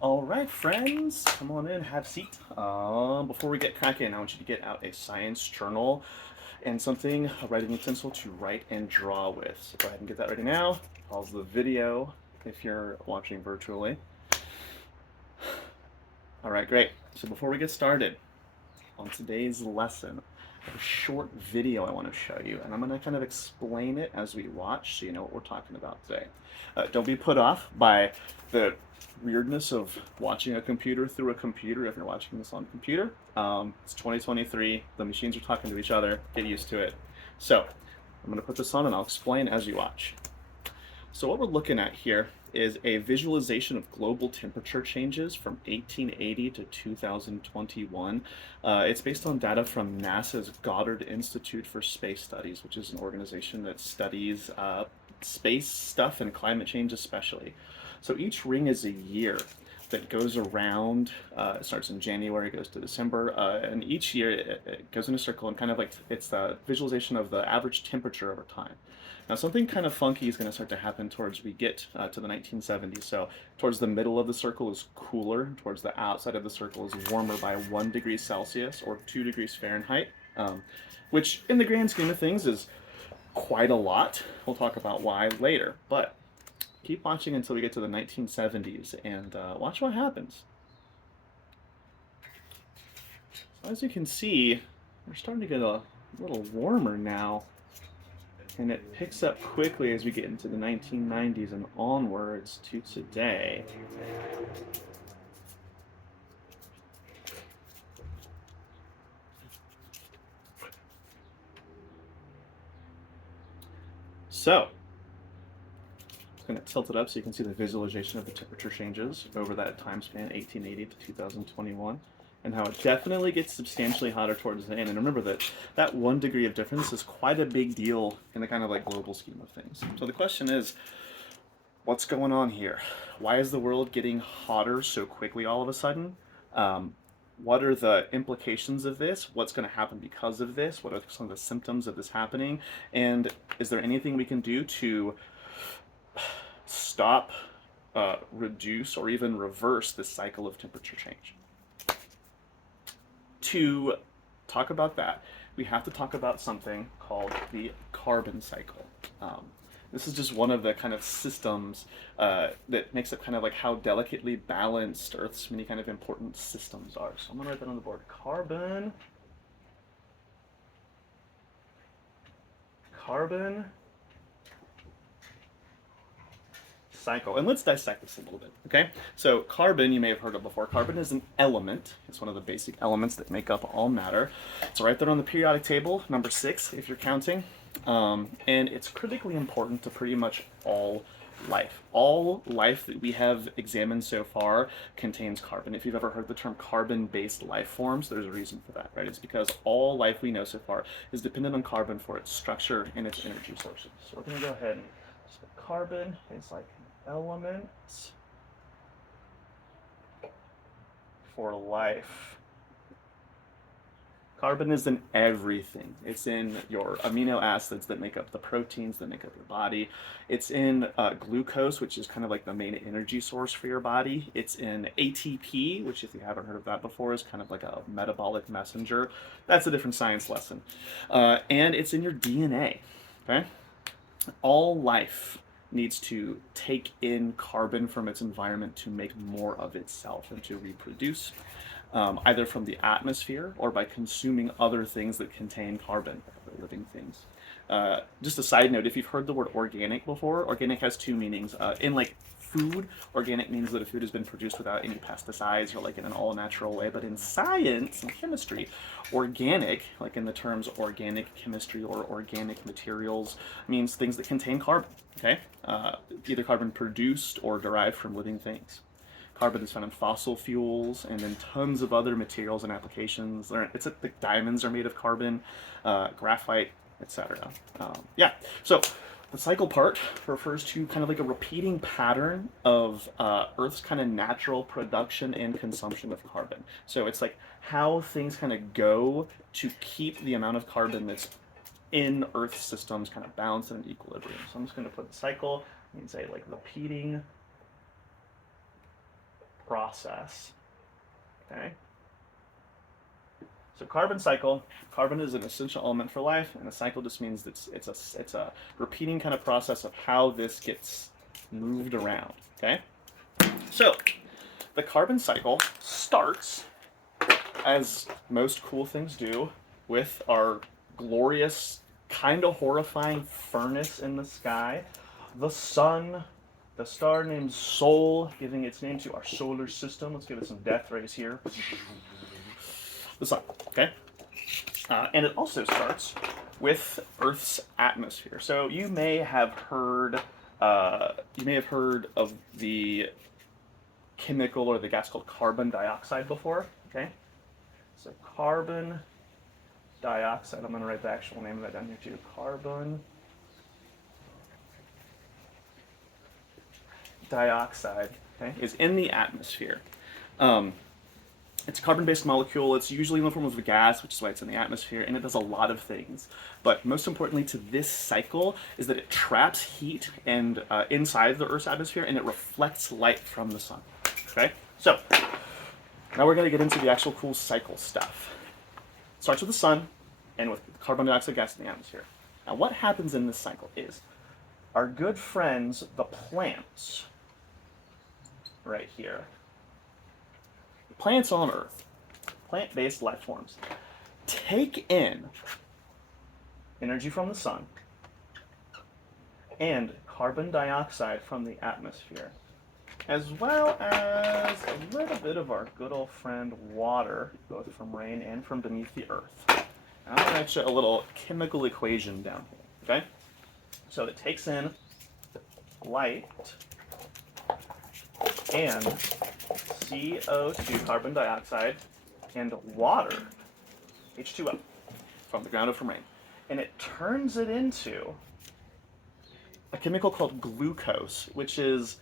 All right, friends, come on in, have a seat. Before we get cracking, I want you to get out a science journal and something, a writing utensil to write and draw with. So go ahead and get that ready now. Pause the video if you're watching virtually. All right, great. So before we get started on today's lesson, I have a short video I want to show you, and I'm going to kind of explain it as we watch so you know what we're talking about today. Don't be put off by the weirdness of watching a computer through a computer if you're watching this on a computer. It's 2023, the machines are talking to each other, get used to it. So I'm going to put this on and I'll explain as you watch. So what we're looking at here is a visualization of global temperature changes from 1880 to 2021. It's based on data from NASA's Goddard Institute for Space Studies, which is an organization that studies space stuff and climate change especially. So each ring is a year that goes around. It starts in January, goes to December, and each year it goes in a circle and kind of like it's the visualization of the average temperature over time. Now, something kind of funky is going to start to happen towards we get to the 1970s. So, towards the middle of the circle is cooler, towards the outside of the circle is warmer by 1 degree Celsius or 2 degrees Fahrenheit, which, in the grand scheme of things, is quite a lot. We'll talk about why later. But keep watching until we get to the 1970s and watch what happens. So, as you can see, we're starting to get a little warmer now. And it picks up quickly as we get into the 1990s and onwards to today. So, I'm going to tilt it up so you can see the visualization of the temperature changes over that time span, 1880 to 2021, and how it definitely gets substantially hotter towards the end. And remember that 1 degree of difference is quite a big deal in the kind of like global scheme of things. So the question is, what's going on here? Why is the world getting hotter so quickly all of a sudden? What are the implications of this? What's going to happen because of this? What are some of the symptoms of this happening? And is there anything we can do to stop, reduce, or even reverse this cycle of temperature change? To talk about that, we have to talk about something called the carbon cycle. This is just one of the kind of systems that makes up kind of like how delicately balanced Earth's many kind of important systems are. So I'm going to write that on the board. Carbon cycle. And let's dissect this a little bit, okay? So carbon, you may have heard of before. Carbon is an element. It's one of the basic elements that make up all matter. It's right there on the periodic table, number 6, if you're counting. And it's critically important to pretty much all life. All life that we have examined so far contains carbon. If you've ever heard the term carbon-based life forms, there's a reason for that, right? It's because all life we know so far is dependent on carbon for its structure and its energy sources. So we're going to go ahead and so carbon is like an element for life. Carbon is in everything. It's in your amino acids that make up the proteins that make up your body. It's in glucose, which is kind of like the main energy source for your body. It's in ATP, which, if you haven't heard of that before, is kind of like a metabolic messenger. That's a different science lesson. And it's in your DNA. Okay? All life needs to take in carbon from its environment to make more of itself and to reproduce, either from the atmosphere or by consuming other things that contain carbon, other living things. Just a side note, if you've heard the word organic before, organic has two meanings. In like food, organic means that a food has been produced without any pesticides or like in an all natural way. But in science and chemistry, organic, like in the terms organic chemistry or organic materials, means things that contain carbon. Okay, either carbon produced or derived from living things. Carbon is found in fossil fuels and in tons of other materials and applications. It's like diamonds are made of carbon, graphite, etc. Yeah, so the cycle part refers to kind of like a repeating pattern of Earth's kind of natural production and consumption of carbon. So it's like how things kind of go to keep the amount of carbon that's in Earth systems kind of balanced and in equilibrium. So I'm just going to put the cycle and say like repeating process. Okay? So carbon cycle, carbon is an essential element for life, and a cycle just means it's a repeating kind of process of how this gets moved around. Okay? So the carbon cycle starts, as most cool things do, with our glorious, kind of horrifying furnace in the sky, the sun, the star named Sol, giving its name to our solar system. Let's give it some death rays here. The sun, okay? And it also starts with Earth's atmosphere. So you may have heard of the chemical or the gas called carbon dioxide before, okay? So carbon dioxide, I'm going to write the actual name of that down here too. Carbon dioxide, okay, is in the atmosphere. It's a carbon-based molecule. It's usually in the form of a gas, which is why it's in the atmosphere, and it does a lot of things. But most importantly to this cycle is that it traps heat and inside the Earth's atmosphere, and it reflects light from the sun. Okay, so now we're going to get into the actual cool cycle stuff. It starts with the sun and with carbon dioxide gas in the atmosphere. Now what happens in this cycle is our good friends, the plants, right here, plants on Earth, plant-based life forms, take in energy from the sun and carbon dioxide from the atmosphere, as well as a little bit of our good old friend water, both from rain and from beneath the Earth. And I'm going to write you a little chemical equation down here, okay? So it takes in light and CO2, carbon dioxide, and water, H2O, from the ground or from rain. And it turns it into a chemical called glucose, which is,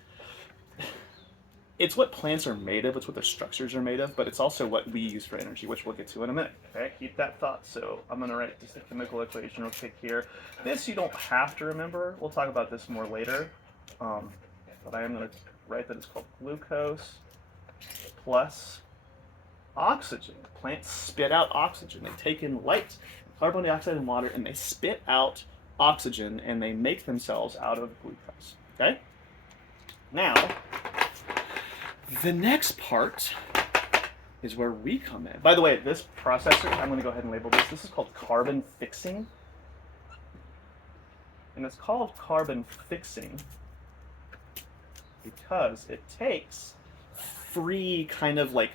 it's what plants are made of, it's what their structures are made of, but it's also what we use for energy, which we'll get to in a minute. Okay, keep that thought. So I'm going to write just a chemical equation real quick here. This you don't have to remember. We'll talk about this more later. But I am going to write that it's called glucose plus oxygen. Plants spit out oxygen. They take in light, carbon dioxide, and water, and they spit out oxygen, and they make themselves out of glucose. Okay? Now, the next part is where we come in. By the way, this processor, I'm going to go ahead and label this. This is called carbon fixing. And it's called carbon fixing because it takes free kind of like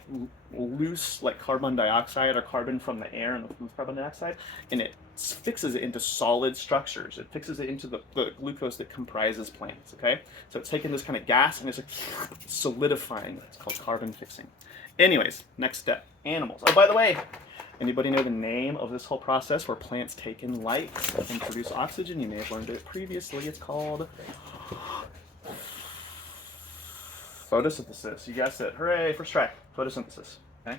loose like carbon dioxide or carbon from the air and the loose carbon dioxide, and it fixes it into solid structures. It fixes it into the glucose that comprises plants, okay? So it's taking this kind of gas and it's like solidifying it. It's called carbon fixing. Anyways, next step, animals. Oh, by the way, anybody know the name of this whole process where plants take in light and produce oxygen? You may have learned it previously. It's called photosynthesis. You guessed it. Hooray, first try. Photosynthesis. Okay?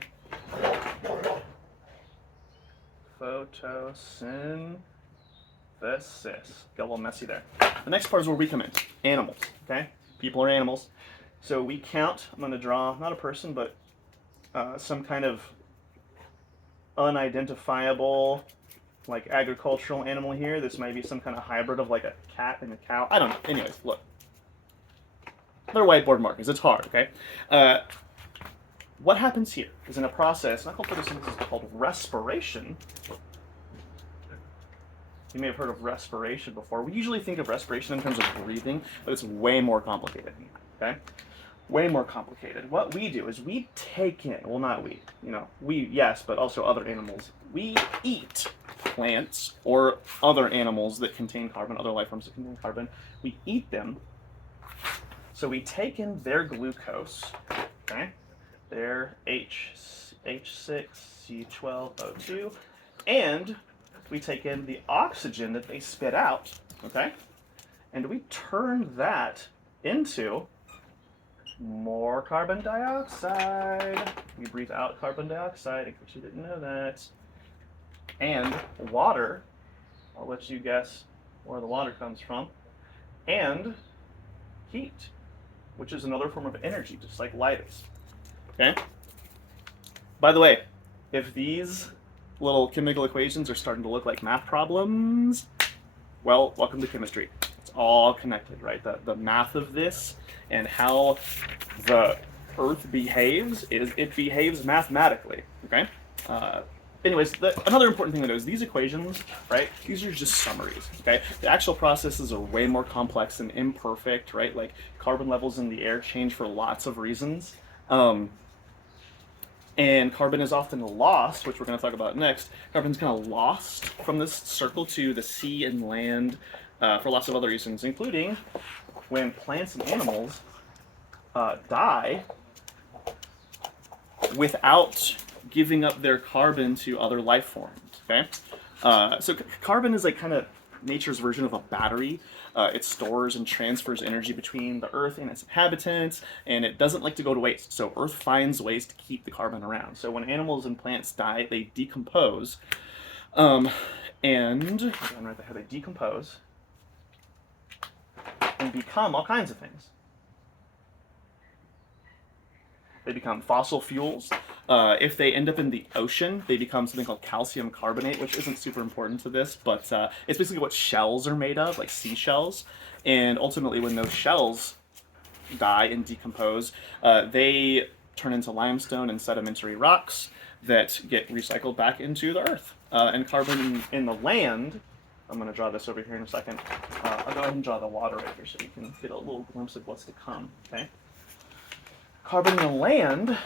Photosynthesis. Got a little messy there. The next part is where we come in. Animals. Okay? People are animals. So we count, I'm going to draw, not a person, but some kind of unidentifiable, like agricultural animal here. This might be some kind of hybrid of like a cat and a cow. I don't know. Anyways, look. They're whiteboard markers. It's hard, okay? What happens here is in a process, not called photosynthesis, but called respiration. You may have heard of respiration before. We usually think of respiration in terms of breathing, but it's way more complicated than that, okay? Way more complicated. What we do is we take in, well, not we, we, yes, but also other animals. We eat plants or other animals that contain carbon, other life forms that contain carbon. We eat them. So we take in their glucose, okay, their H6C12O2, and we take in the oxygen that they spit out, okay, and we turn that into more carbon dioxide. We breathe out carbon dioxide, in case you didn't know that, and water. I'll let you guess where the water comes from, and heat, which is another form of energy, just like light is. Okay? By the way, if these little chemical equations are starting to look like math problems, well, welcome to chemistry. It's all connected, right? The math of this and how the Earth behaves is it behaves mathematically, okay? Uh, Anyways, another important thing to know is these equations, right? These are just summaries, okay? The actual processes are way more complex and imperfect, right? Like carbon levels in the air change for lots of reasons. Um, and carbon is often lost, which we're going to talk about next. Carbon's kind of lost from this circle to the sea and land for lots of other reasons, including when plants and animals die without giving up their carbon to other life forms. Okay, so carbon is like kind of nature's version of a battery. It stores and transfers energy between the Earth and its inhabitants, and it doesn't like to go to waste. So Earth finds ways to keep the carbon around. So when animals and plants die, they decompose, and right there, they decompose and become all kinds of things. They become fossil fuels. If they end up in the ocean, they become something called calcium carbonate, which isn't super important to this, but it's basically what shells are made of, like seashells. And ultimately, when those shells die and decompose, they turn into limestone and sedimentary rocks that get recycled back into the earth. And carbon in the land, I'm going to draw this over here in a second. I'll go ahead and draw the water right here so you can get a little glimpse of what's to come, okay? Carbon in the land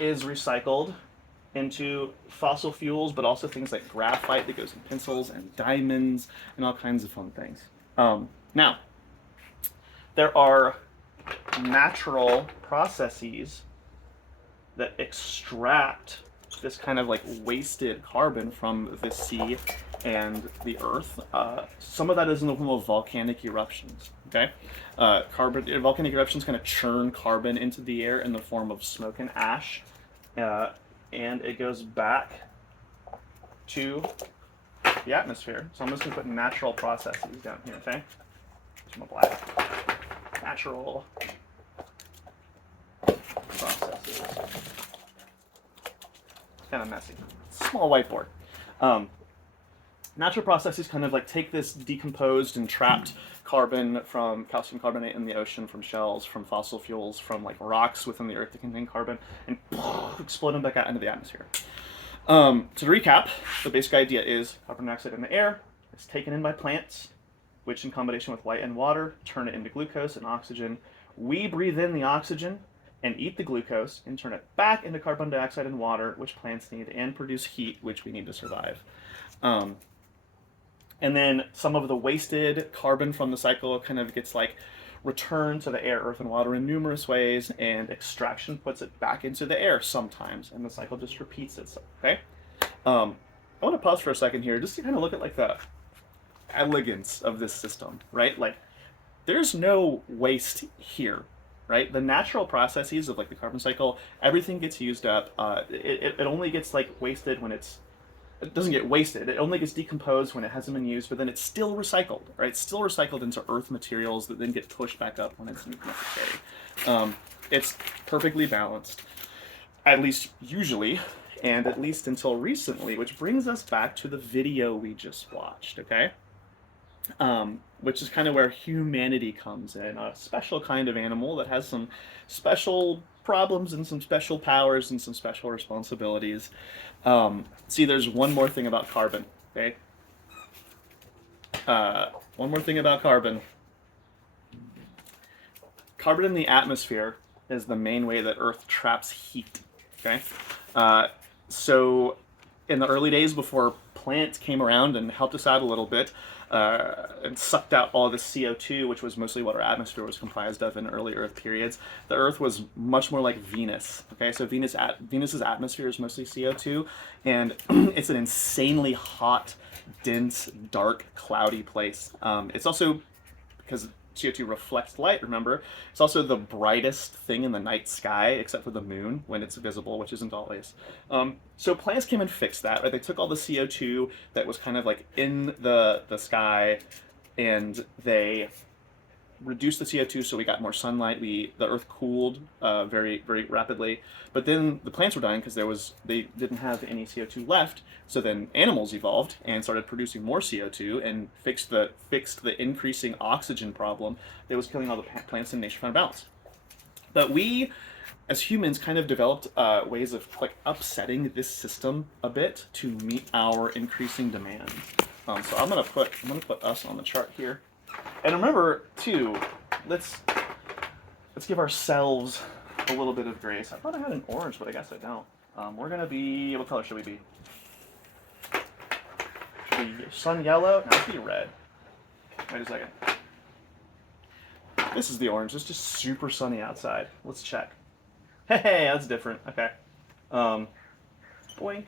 is recycled into fossil fuels, but also things like graphite that goes in pencils and diamonds and all kinds of fun things. Now, there are natural processes that extract this kind of like wasted carbon from the sea and the earth. Some of that is in the form of volcanic eruptions. Okay, volcanic eruptions kind of churn carbon into the air in the form of smoke and ash, and it goes back to the atmosphere. So I'm just going to put natural processes down here. Okay, some black natural processes. It's kind of messy. Small whiteboard. Natural processes kind of like take this decomposed and trapped carbon from calcium carbonate in the ocean, from shells, from fossil fuels, from like rocks within the earth that contain carbon, and explode them back out into the atmosphere. So to recap, the basic idea is carbon dioxide in the air is taken in by plants, which in combination with light and water turn it into glucose and oxygen. We breathe in the oxygen and eat the glucose and turn it back into carbon dioxide and water, which plants need, and produce heat, which we need to survive. And then some of the wasted carbon from the cycle kind of gets like returned to the air, earth, and water in numerous ways, and extraction puts it back into the air sometimes, and the cycle just repeats itself. Okay. I want to pause for a second here just to kind of look at like the elegance of this system, right? Like, there's no waste here, right? The natural processes of like the carbon cycle, everything gets used up. It only gets like wasted when it doesn't get wasted. It only gets decomposed when it hasn't been used, but then it's still recycled, right? It's still recycled into earth materials that then get pushed back up when it's necessary. It's perfectly balanced, at least usually, and at least until recently, which brings us back to the video we just watched, okay? Which is kind of where humanity comes in, a special kind of animal that has some special problems and some special powers and some special responsibilities. See, there's one more thing about carbon, okay? One more thing about carbon. Carbon in the atmosphere is the main way that Earth traps heat, okay? So in the early days before plants came around and helped us out a little bit, and sucked out all the CO2, which was mostly what our atmosphere was comprised of in early Earth periods. The Earth was much more like Venus. Okay, so Venus's atmosphere is mostly CO2, and it's an insanely hot, dense, dark, cloudy place. It's also, because CO2 reflects light, remember, it's also the brightest thing in the night sky, except for the moon when it's visible, which isn't always. So plants came and fixed that, right? They took all the CO2 that was kind of like in the sky, and they reduced the CO2, so we got more sunlight. The Earth cooled very very rapidly, but then the plants were dying because they didn't have any CO2 left. So then animals evolved and started producing more CO2 and fixed the increasing oxygen problem that was killing all the plants in nature found balance. But we, as humans, kind of developed ways of like upsetting this system a bit to meet our increasing demand. So I'm gonna put us on the chart here. And remember, too, let's give ourselves a little bit of grace. I thought I had an orange, but I guess I don't. We're gonna be, what color should we be? Should we be sun yellow? No, let's be red. Wait a second. This is the orange. It's just super sunny outside. Let's check. Hey, that's different. Okay. Boing.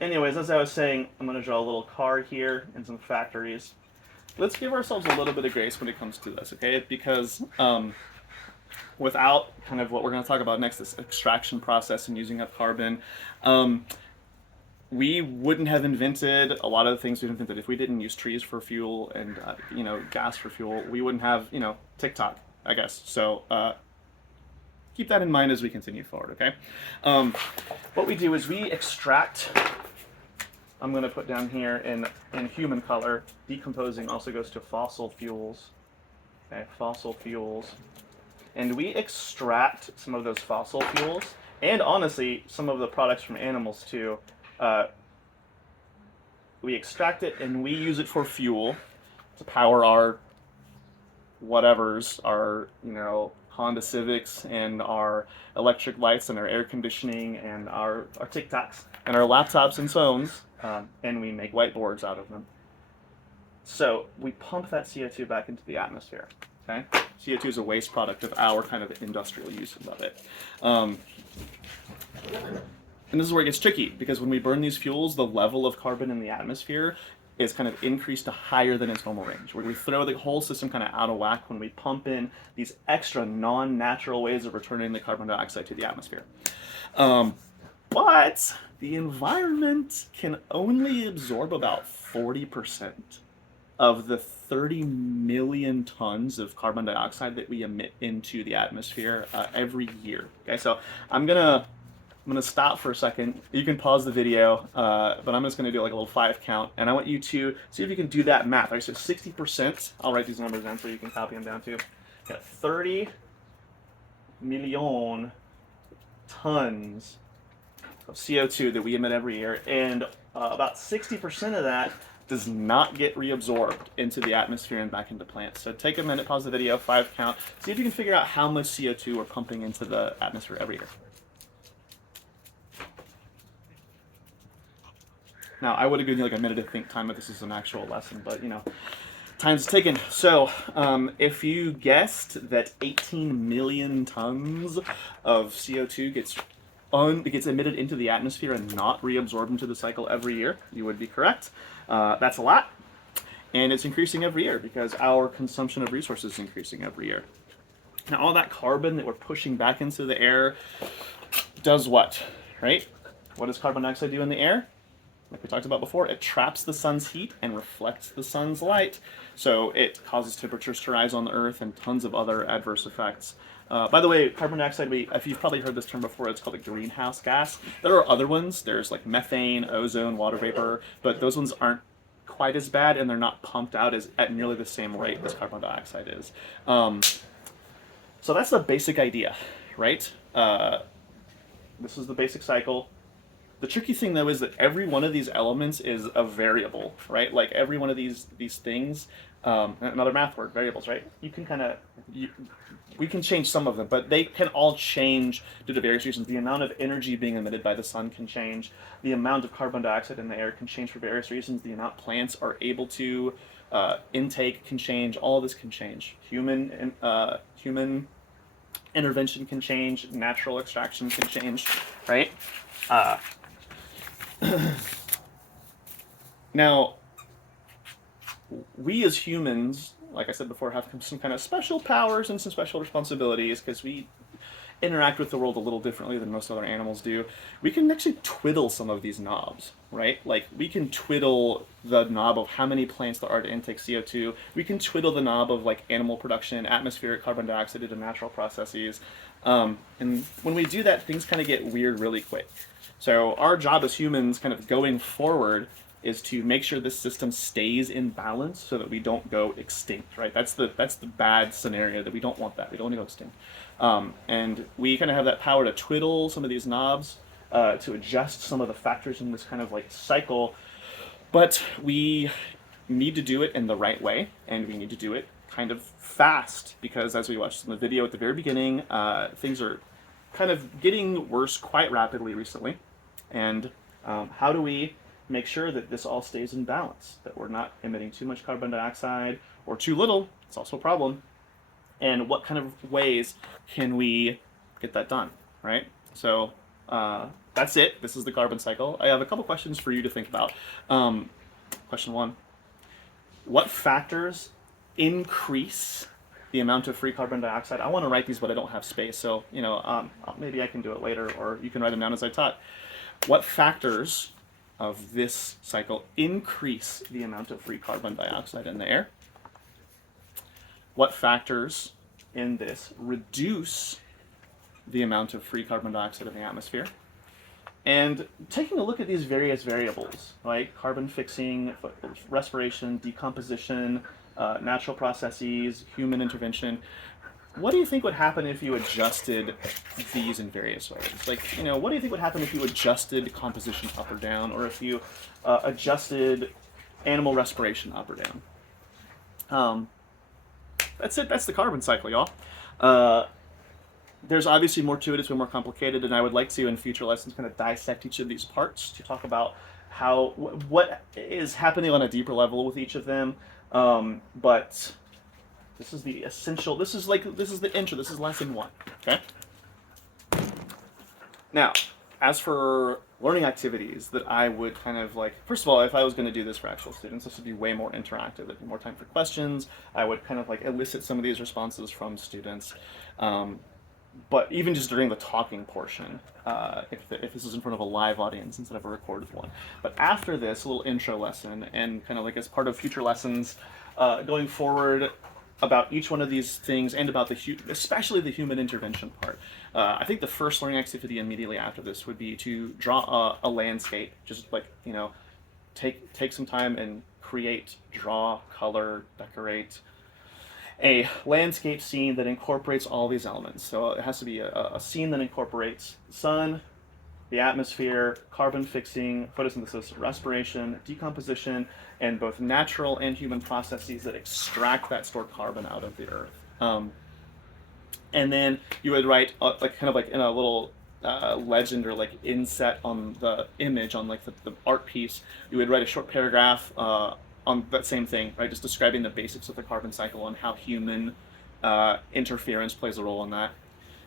Anyways, as I was saying, I'm going to draw a little car here and some factories. Let's give ourselves a little bit of grace when it comes to this, okay? Because without kind of what we're going to talk about next, this extraction process and using up carbon, we wouldn't have invented a lot of the things we've invented. If we didn't use trees for fuel and gas for fuel, we wouldn't have TikTok, I guess. So keep that in mind as we continue forward, okay? What we do is we extract. I'm going to put down here in human color. Decomposing also goes to fossil fuels. Okay, fossil fuels. And we extract some of those fossil fuels, and honestly, some of the products from animals too. We extract it and we use it for fuel to power our whatevers, our Honda Civics and our electric lights and our air conditioning and our TikToks and our laptops and phones, and we make whiteboards out of them. So we pump that CO2 back into the atmosphere. Okay, CO2 is a waste product of our kind of industrial use of it. And this is where it gets tricky, because when we burn these fuels, the level of carbon in the atmosphere is kind of increased to higher than its normal range, where we throw the whole system kind of out of whack when we pump in these extra non-natural ways of returning the carbon dioxide to the atmosphere. But the environment can only absorb about 40% of the 30 million tons of carbon dioxide that we emit into the atmosphere every year. Okay, so I'm gonna stop for a second. You can pause the video, but I'm just gonna do like a little 5 count, and I want you to see if you can do that math. All right, so 60%. I'll write these numbers down so you can copy them down too. Got 30 million tons of CO2 that we emit every year, and about 60% of that does not get reabsorbed into the atmosphere and back into plants. So take a minute, pause the video, 5 count. See if you can figure out how much CO2 we're pumping into the atmosphere every year. Now, I would have given you like a minute to think time if this is an actual lesson, but time's taken. So, if you guessed that 18 million tons of CO2 gets emitted into the atmosphere and not reabsorbed into the cycle every year, you would be correct. That's a lot, and it's increasing every year because our consumption of resources is increasing every year. Now, all that carbon that we're pushing back into the air does what, right? What does carbon dioxide do in the air? Like we talked about before, it traps the sun's heat and reflects the sun's light. So it causes temperatures to rise on the Earth and tons of other adverse effects. By the way, carbon dioxide, if you've probably heard this term before, it's called a greenhouse gas. There are other ones. There's like methane, ozone, water vapor, but those ones aren't quite as bad, and they're not pumped out at nearly the same rate as carbon dioxide is. So that's the basic idea, right? This is the basic cycle. The tricky thing, though, is that every one of these elements is a variable, right? Like every one of these things, another math word, variables, right? You can we can change some of them, but they can all change due to various reasons. The amount of energy being emitted by the sun can change. The amount of carbon dioxide in the air can change for various reasons. The amount plants are able to intake can change. All of this can change. Human intervention can change. Natural extraction can change, right? Now, we as humans, like I said before, have some kind of special powers and some special responsibilities because interact with the world a little differently than most other animals do. We can actually twiddle some of these knobs, right? Like we can twiddle the knob of how many plants there are to intake CO2. We can twiddle the knob of like animal production, atmospheric carbon dioxide due to natural processes. And when we do that, things kind of get weird really quick. So our job as humans, kind of going forward, is to make sure this system stays in balance so that we don't go extinct, right? That's the bad scenario, that we don't want that. We don't want to go extinct. And we kind of have that power to twiddle some of these knobs, to adjust some of the factors in this kind of like cycle. But we need to do it in the right way, and we need to do it kind of fast, because as we watched in the video at the very beginning, things are kind of getting worse quite rapidly recently. And how do we make sure that this all stays in balance, that we're not emitting too much carbon dioxide or too little? It's also a problem. And what kind of ways can we get that done, right? So that's it. This is the carbon cycle. I have a couple questions for you to think about. Question one: what factors increase the amount of free carbon dioxide? I want to write these, but I don't have space, so maybe I can do it later, or you can write them down as I talk. What factors of this cycle increase the amount of free carbon dioxide in the air? What factors in this reduce the amount of free carbon dioxide in the atmosphere? And taking a look at these various variables, like carbon fixing, respiration, decomposition, natural processes, human intervention, what do you think would happen if you adjusted these in various ways? Like, what do you think would happen if you adjusted composition up or down, or if you adjusted animal respiration up or down? That's it. That's the carbon cycle, y'all. There's obviously more to it. It's been more complicated, and I would like to, in future lessons, kind of dissect each of these parts to talk about what is happening on a deeper level with each of them. But this is the essential. This is the intro. This is lesson one. Okay. Now, as for learning activities that I would kind of like, first of all, if I was going to do this for actual students, this would be way more interactive. There'd be more time for questions. I would kind of like elicit some of these responses from students. But even just during the talking portion, if this is in front of a live audience instead of a recorded one. But after this, a little intro lesson, and kind of like as part of future lessons going forward about each one of these things, and about especially the human intervention part. I think the first learning activity immediately after this would be to draw a landscape. Just like, take some time and draw, color, decorate a landscape scene that incorporates all these elements. So it has to be a scene that incorporates the sun, the atmosphere, carbon fixing, photosynthesis, respiration, decomposition, and both natural and human processes that extract that stored carbon out of the earth. And then you would write like kind of like in a little legend or like inset on the image, on like the art piece, you would write a short paragraph on that same thing, right? Just describing the basics of the carbon cycle and how human interference plays a role in that.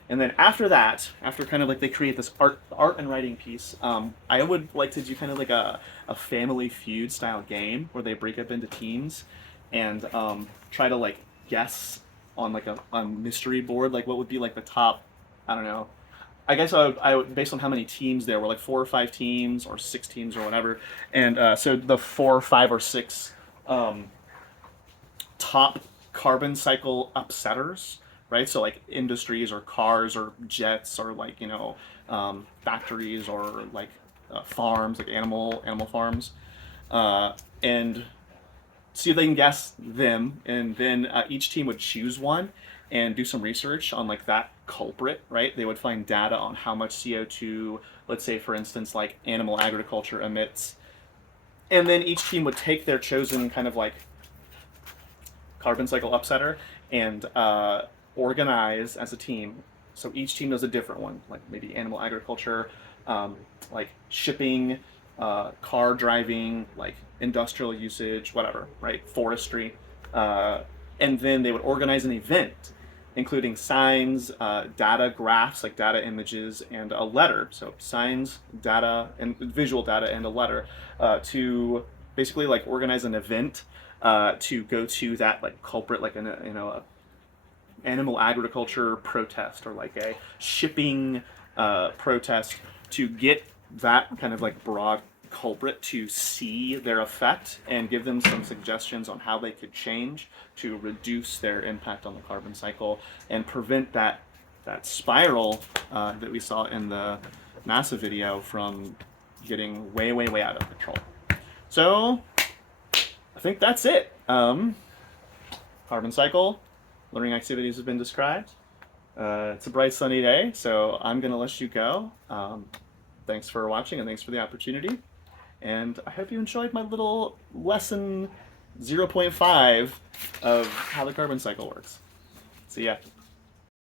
And then after that, after kind of like they create this art and writing piece, I would like to do kind of like a Family Feud style game where they break up into teams and try to like guess on like a mystery board, like what would be like the top, I don't know, I guess I would, based on how many teams there were, like 4 or 5 teams or 6 teams or whatever, and so the 4, 5, or 6 top carbon cycle upsetters, right? So like industries or cars or jets or like factories or like farms, like animal farms, and see if they can guess them, and then each team would choose one and do some research on like that culprit, right? They would find data on how much CO2, let's say for instance, like animal agriculture emits, and then each team would take their chosen kind of like carbon cycle upsetter and organize as a team. So each team does a different one, like maybe animal agriculture, like shipping, car driving, like industrial usage, whatever, right? Forestry. And then they would organize an event, including signs, data graphs, like data images, and a letter. So signs, data, and visual data, and a letter to basically like organize an event to go to that like culprit, like animal agriculture protest or like a shipping protest to get that kind of like broad culprit to see their effect and give them some suggestions on how they could change to reduce their impact on the carbon cycle and prevent that spiral that we saw in the NASA video from getting way, way, way out of control. So I think that's it. Carbon cycle, learning activities have been described. It's a bright sunny day, so I'm going to let you go. Thanks for watching and thanks for the opportunity. And I hope you enjoyed my little lesson 0.5 of how the carbon cycle works. See ya.